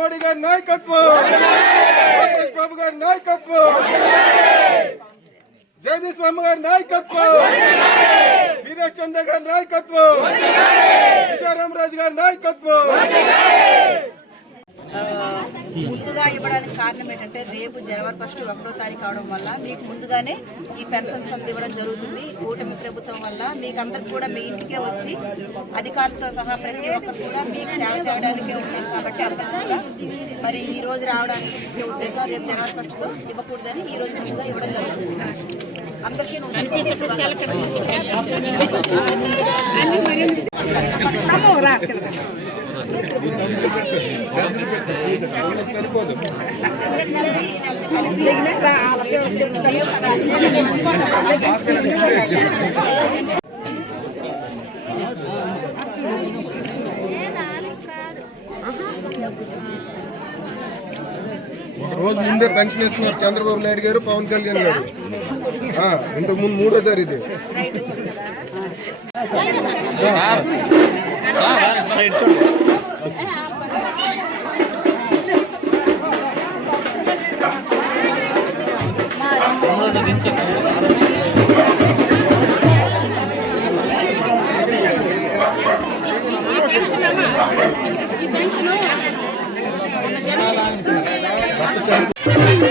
మోడీ గారి నాయకత్వం, లోకేష్ బాబు గారి నాయకత్వం, జగదీష్ స్వామి గారి నాయకత్వం, వీరేష్ చంద్ర గారి నాయకత్వం, విజయరామరాజు గారి నాయకత్వం. ముందుగా ఇవ్వడానికి కారణం ఏంటంటే రేపు జనవరి 1 1వ తారీఖు అవడం వల్ల మీకు ముందుగానే ఈ పెన్షన్స్ అంతా ఇవ్వడం జరుగుతుంది. కూటమి ప్రభుత్వం వల్ల మీకు అందరికి కూడా మీ ఇంటికే వచ్చి అధికారులతో సహా ప్రతి ఒక్కరు కూడా మీకు సేవ చేయడానికే ఉన్నాం కాబట్టి అందరూ కూడా మరి ఈ రోజు రావడానికి ముఖ్య ఉద్దేశం రేపు జనవరి 1తో ఇవ్వకూడదని ఈ రోజు ముందుగా ఇవ్వడం జరుగుతుంది. అందరికీ రోజు ముందే పెన్షన్ ఇస్తున్నారు చంద్రబాబు నాయుడు గారు, పవన్ కళ్యాణ్ గారు. ఇంతకు ముందు మూడోసారి ఇది. ఈ